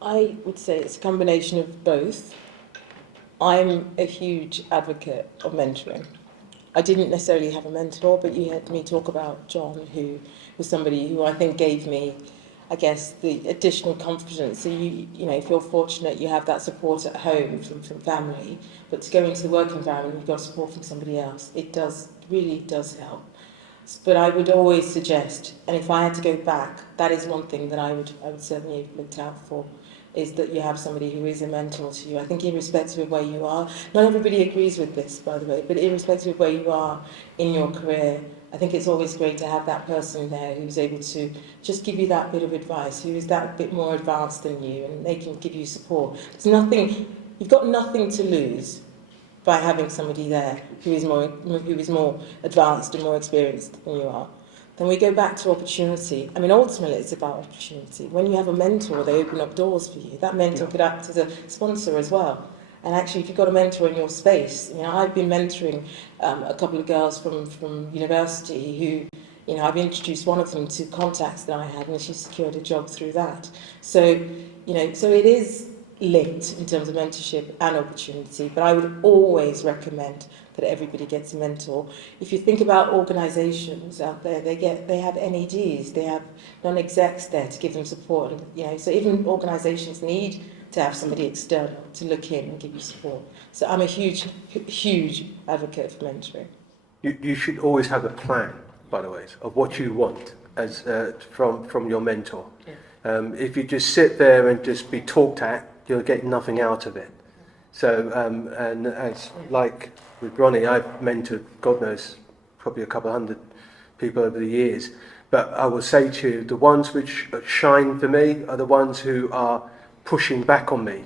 I would say it's a combination of both. I'm a huge advocate of mentoring. I didn't necessarily have a mentor, but you heard me talk about John, who was somebody who I think gave me, I guess, the additional confidence. So you know, if you're fortunate, you have that support at home from family, but to go into the work environment, you've got support from somebody else. It really does help. But I would always suggest, and if I had to go back, that is one thing that I would certainly have looked out for, is that you have somebody who is a mentor to you. I think irrespective of where you are, not everybody agrees with this, by the way, but irrespective of where you are in your career, I think it's always great to have that person there who's able to just give you that bit of advice, who is that bit more advanced than you, and they can give you support. You've got nothing to lose by having somebody there who is more advanced and more experienced than you are. Then we go back to opportunity. I mean, ultimately, it's about opportunity. When you have a mentor, they open up doors for you. That mentor could act as a sponsor as well. And actually, if you've got a mentor in your space, you know, I've been mentoring a couple of girls from university who, you know, I've introduced one of them to contacts that I had, and she secured a job through that. So, you know, so it is linked in terms of mentorship and opportunity, but I would always recommend that everybody gets a mentor. If you think about organisations out there, they have NEDs, they have non-execs there to give them support, and, you know, so even organisations need to have somebody external to look in and give you support. So I'm a huge advocate for mentoring. You should always have a plan, by the way, of what you want as from your mentor. Yeah. If you just sit there and just be talked at, you'll get nothing out of it. So, and as like with Ronnie, I've mentored, God knows, probably a couple of hundred people over the years. But I will say to you, the ones which shine for me are the ones who are pushing back on me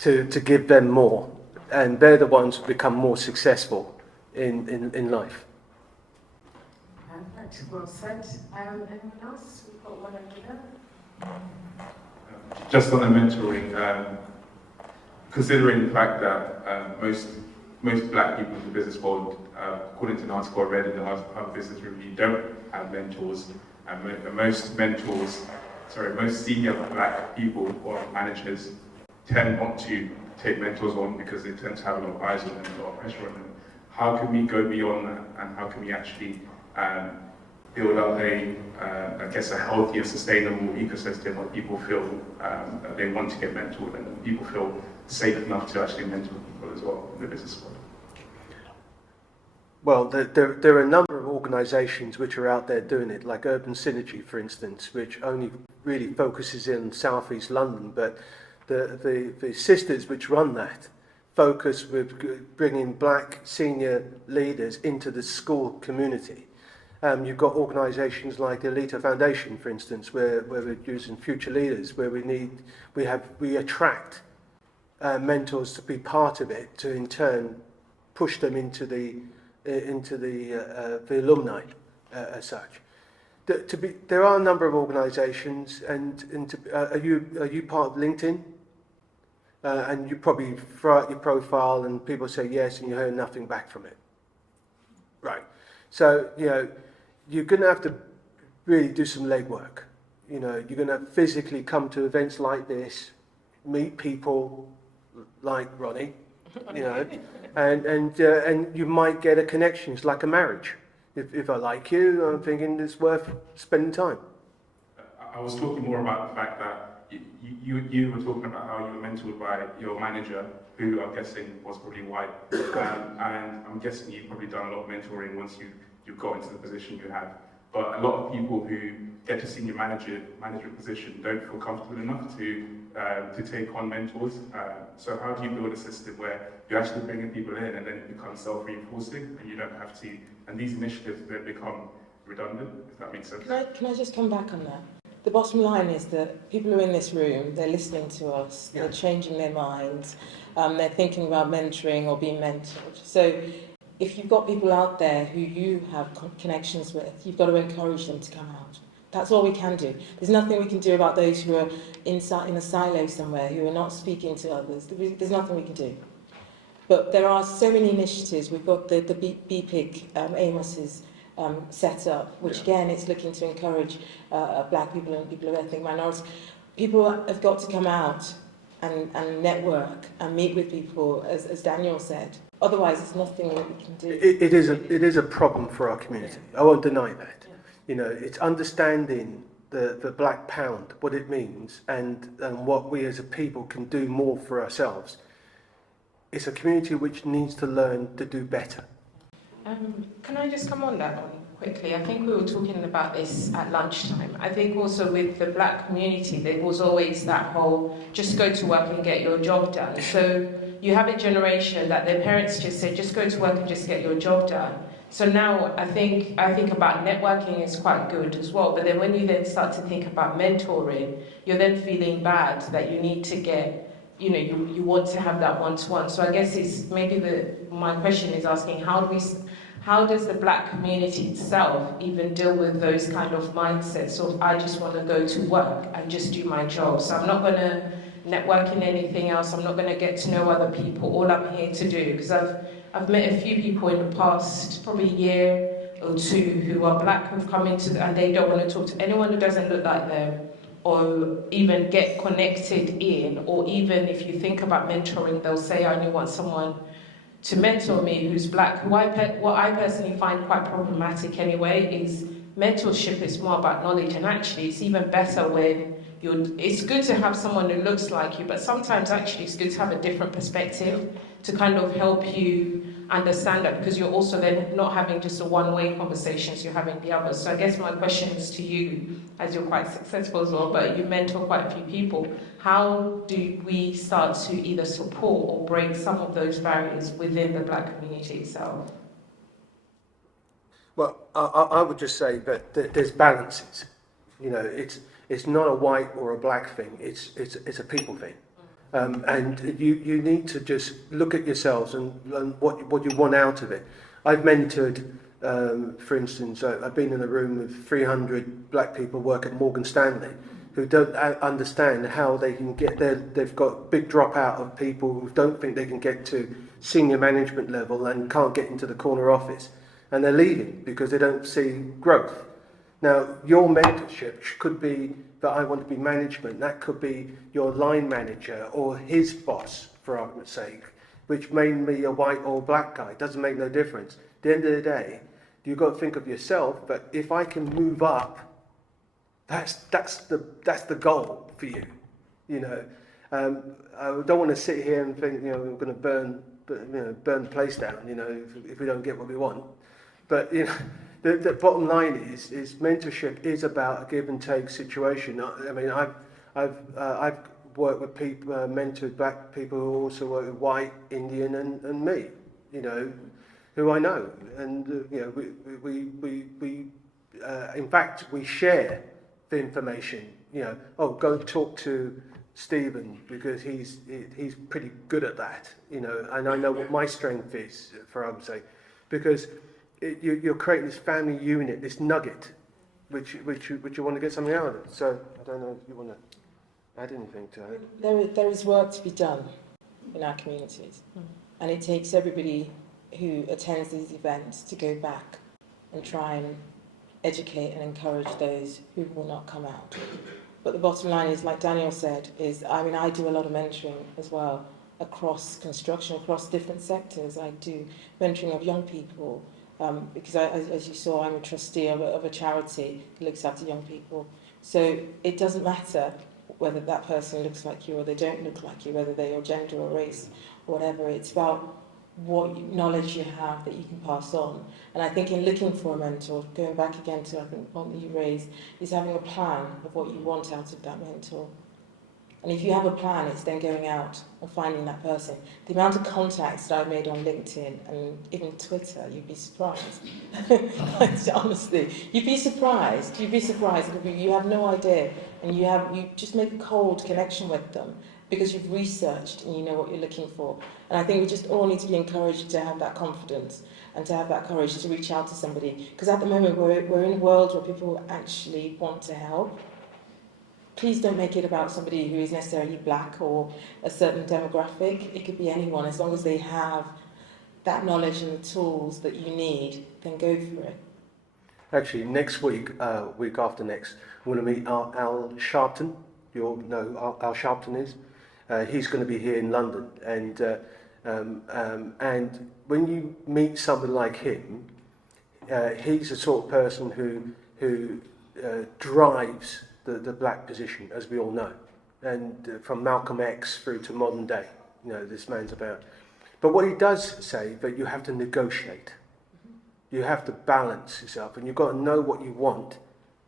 to give them more. And they're the ones who become more successful in life. Perfect. Well said. Anyone else? We've got one over there. Just on the mentoring, considering the fact that most black people in the business world, according to an article I read in the Harvard Business Review, don't have mentors, and most senior black people or managers tend not to take mentors on because they tend to have a lot of eyes on them, a lot of pressure on them. How can we go beyond that, and how can we actually build up a healthy and sustainable ecosystem where people feel that they want to get mentored, and people feel safe enough to actually mentor people as well in the business world? Well, there are a number of organisations which are out there doing it, like Urban Synergy, for instance, which only really focuses in South East London, but the sisters which run that focus with bringing black senior leaders into the school community. You've got organisations like the Alita Foundation, for instance, where we're using future leaders, where we attract mentors to be part of it, to in turn push them into the alumni as such. There are a number of organisations, and are you part of LinkedIn? And you probably throw out your profile, and people say yes, and you hear nothing back from it. Right. So you're going to have to really do some legwork. You're going to physically come to events like this, meet people like Ronnie, and you might get a connection. It's like a marriage. If I like you, I'm thinking it's worth spending time. I was talking more about the fact that you were talking about how you were mentored by your manager, who I'm guessing was probably white, and I'm guessing you've probably done a lot of mentoring once you've got into the position you have. But a lot of people who get to senior management position don't feel comfortable enough to take on mentors. So how do you build a system where you're actually bringing people in, and then it becomes self-reinforcing, and you don't have to, and these initiatives don't become redundant, if that makes sense? Can I just come back on that? the bottom line is that people who are in this room, they're listening to us, they're changing their minds, they're thinking about mentoring or being mentored. So if you've got people out there who you have connections with, you've got to encourage them to come out. That's all we can do. There's nothing we can do about those who are in a silo somewhere, who are not speaking to others. There's nothing we can do. But there are so many initiatives. We've got the BPIC, Amos's set up, which again, it's looking to encourage black people and people of ethnic minorities. People have got to come out and network and meet with people, as Daniel said. Otherwise, there's nothing that we can do. It is a problem for our community. I won't deny that. You know, it's understanding the black pound, what it means, and what we as a people can do more for ourselves. It's a community which needs to learn to do better. Can I just come on that one quickly? I think we were talking about this at lunchtime. I think also with the black community, there was always that whole just go to work and get your job done. So you have a generation that their parents just say, just go to work and just get your job done. So now I think about networking is quite good as well. But then when you then start to think about mentoring, you're then feeling bad that you need to get, you know, you want to have that one-to-one. So I guess it's maybe my question is asking, how does the black community itself even deal with those kind of mindsets of I just want to go to work and just do my job. So I'm not going to network in anything else. I'm not going to get to know other people. All I'm here to do, because I've met a few people in the past, probably a year or two, who are black, who've come into and they don't want to talk to anyone who doesn't look like them, or even get connected in, or even if you think about mentoring, they'll say, I only want someone to mentor me who's black. What I personally find quite problematic anyway is mentorship is more about knowledge, and actually it's even better when it's good to have someone who looks like you, but sometimes actually it's good to have a different perspective to kind of help you understand that, because you're also then not having just a one-way conversations, you're having the others. So I guess my question is to you, as you're quite successful as well, but you mentor quite a few people. How do we start to either support or break some of those barriers within the black community itself? Well, I would just say that there's balances. You know, it's not a white or a black thing. It's a people thing. And you need to just look at yourselves and what you want out of it. I've mentored, for instance, I've been in a room with 300 black people work at Morgan Stanley who don't understand how they can get there. They've got big dropout of people who don't think they can get to senior management level and can't get into the corner office. And they're leaving because they don't see growth. Now, your mentorship could be that I want to be management. That could be your line manager or his boss, for argument's sake, which may be a white or black guy. It doesn't make no difference. At the end of the day, you've got to think of yourself. But if I can move up, that's the goal for you. You know, I don't want to sit here and think, you know, we're going to burn the place down. You know, if we don't get what we want. But you know. The bottom line is mentorship is about a give and take situation. I mean, I've worked with people, mentored black people who also work with white, Indian, and me. You know, who I know, and you know, we in fact we share the information. You know, go talk to Stephen because he's pretty good at that. You know, and I know what my strength is, for argument's sake, because. You're creating this family unit, this nugget, which you want to get something out of it. So I don't know if you want to add anything to it. There is work to be done in our communities, and it takes everybody who attends these events to go back and try and educate and encourage those who will not come out. But the bottom line is, like Daniel said, I do a lot of mentoring as well across construction, across different sectors. I do mentoring of young people. Because as you saw, I'm a trustee of a charity that looks after young people. So it doesn't matter whether that person looks like you or they don't look like you, whether they're your gender or race or whatever. It's about what knowledge you have that you can pass on. And I think in looking for a mentor, going back again to I think what you raised, is having a plan of what you want out of that mentor. And if you have a plan, it's then going out and finding that person. The amount of contacts that I've made on LinkedIn and even Twitter, you'd be surprised. Honestly, you'd be surprised. You'd be surprised. You have no idea. And you just make a cold connection with them because you've researched and you know what you're looking for. And I think we just all need to be encouraged to have that confidence and to have that courage to reach out to somebody. Because at the moment, we're in a world where people actually want to help. Please don't make it about somebody who is necessarily black or a certain demographic. It could be anyone. As long as they have that knowledge and the tools that you need, then go for it. Actually, next week, week after next, we're going to meet Al Sharpton. You all know who Al Sharpton is. He's going to be here in London. And when you meet somebody like him, he's the sort of person who drives the black position, as we all know, and from Malcolm X through to modern day, this man's about. But what he does say, that you have to negotiate, you have to balance yourself, and you've got to know what you want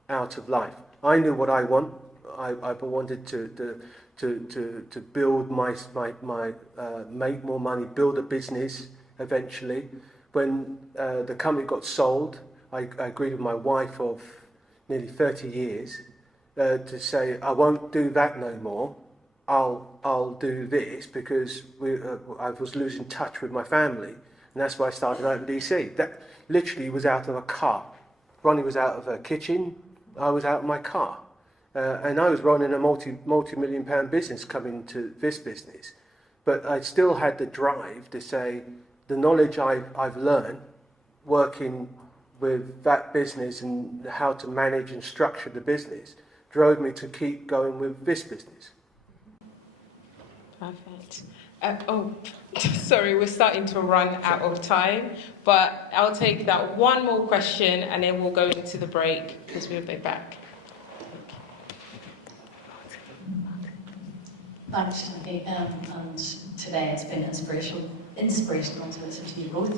out of life. I knew what I want. I wanted to build my make more money, build a business eventually. When the company got sold, I agreed with my wife of nearly 30 years. To say I won't do that no more. I'll do this because I was losing touch with my family, and that's why I started out in DC. That literally was out of a car. Ronnie was out of her kitchen. I was out of my car, and I was running a multi-million pound business coming to this business, but I still had the drive to say the knowledge I've learned working with that business and how to manage and structure the business drove me to keep going with this business. Perfect. Sorry, we're starting to run out of time, but I'll take that one more question and then we'll go into the break because we'll be back. Thanks, Shanti. And today it's been inspirational to listen to you both.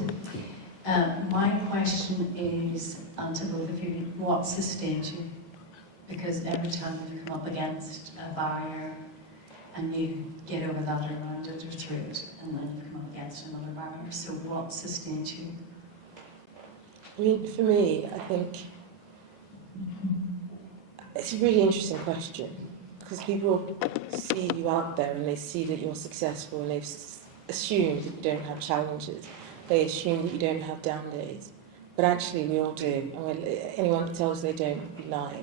My question is, to both of you, what sustains you? Because every time you come up against a barrier and you get over that or around it or through it, and then you come up against another barrier. So what sustains you? I mean, for me, I think it's a really interesting question because people see you out there and they see that you're successful and they've assumed that you don't have challenges. They assume that you don't have down days. But actually, we all do. And anyone that tells they don't would be lying.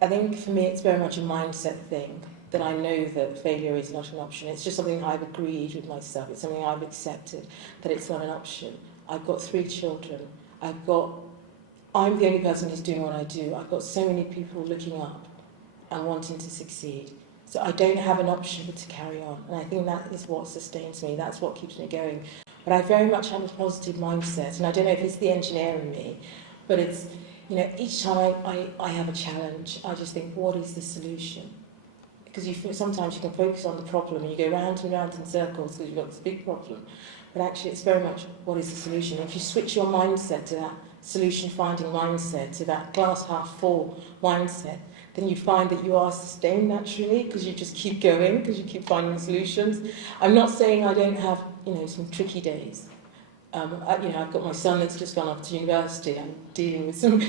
I think for me it's very much a mindset thing, that I know that failure is not an option. It's just something I've agreed with myself. It's something I've accepted, that it's not an option. I've got 3 children. I'm the only person who's doing what I do. I've got so many people looking up and wanting to succeed. So I don't have an option but to carry on. And I think that is what sustains me. That's what keeps me going. But I very much have a positive mindset. And I don't know if it's the engineer in me, but it's, each time I have a challenge, I just think, what is the solution? Because sometimes you can focus on the problem and you go round and round in circles because you've got this big problem. But actually, it's very much, what is the solution? If you switch your mindset to that solution-finding mindset, to that glass half full mindset, then you find that you are sustained naturally because you just keep going, because you keep finding solutions. I'm not saying I don't have, some tricky days. I've got my son that's just gone off to university. I'm dealing with some,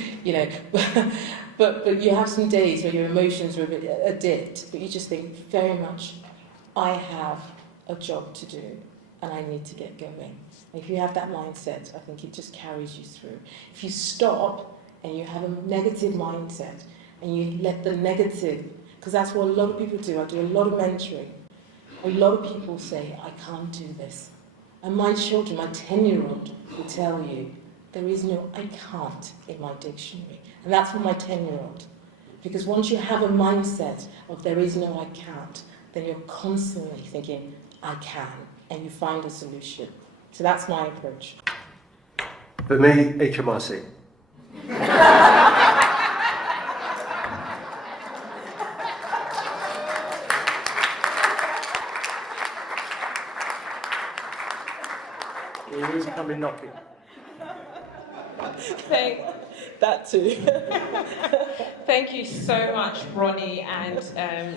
but you have some days where your emotions are a bit dipped, but you just think very much, I have a job to do and I need to get going. And if you have that mindset, I think it just carries you through. If you stop and you have a negative mindset and you let the negative, because that's what a lot of people do. I do a lot of mentoring. A lot of people say, I can't do this. And my children, my 10-year-old, will tell you, there is no I can't in my dictionary. And that's for my 10-year-old. Because once you have a mindset of there is no I can't, then you're constantly thinking, I can, and you find a solution. So that's my approach. For me, HMRC. Always coming knocking. That too. Thank you so much, Ronnie and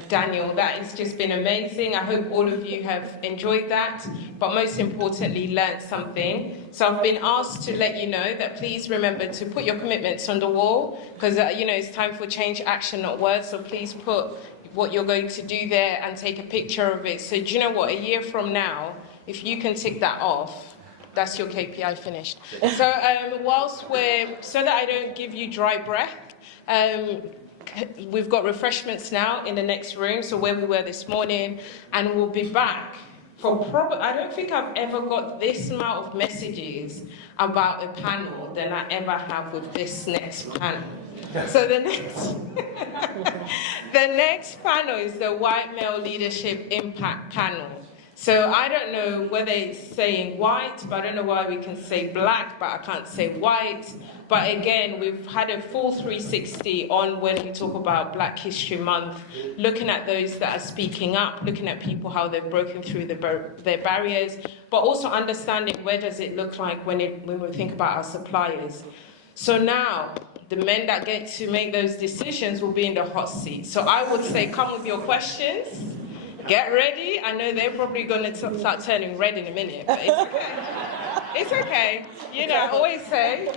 Daniel. That has just been amazing. I hope all of you have enjoyed that, but most importantly, learned something. So I've been asked to let you know that please remember to put your commitments on the wall, because it's time for change, action, not words. So please put what you're going to do there and take a picture of it. So do you know what? A year from now, if you can tick that off, that's your KPI finished. So so that I don't give you dry breath, we've got refreshments now in the next room, so where we were this morning, and we'll be back for I don't think I've ever got this amount of messages about a panel than I ever have with this next panel. So the next panel is the White Male Leadership Impact Panel. So I don't know whether it's saying white, but I don't know why we can say black, but I can't say white. But again, we've had a full 360 on when we talk about Black History Month, looking at those that are speaking up, looking at people, how they've broken through their barriers, but also understanding where does it look like when we think about our suppliers. So now, the men that get to make those decisions will be in the hot seat. So I would say come with your questions. Get ready. I know they're probably going to start turning red in a minute, but it's okay. It's okay. I always say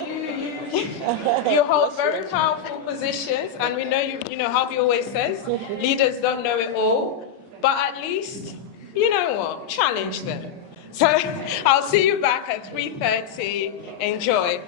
you hold very powerful positions, and we know Harvey always says leaders don't know it all, but at least challenge them. So I'll see you back at 3:30. Enjoy.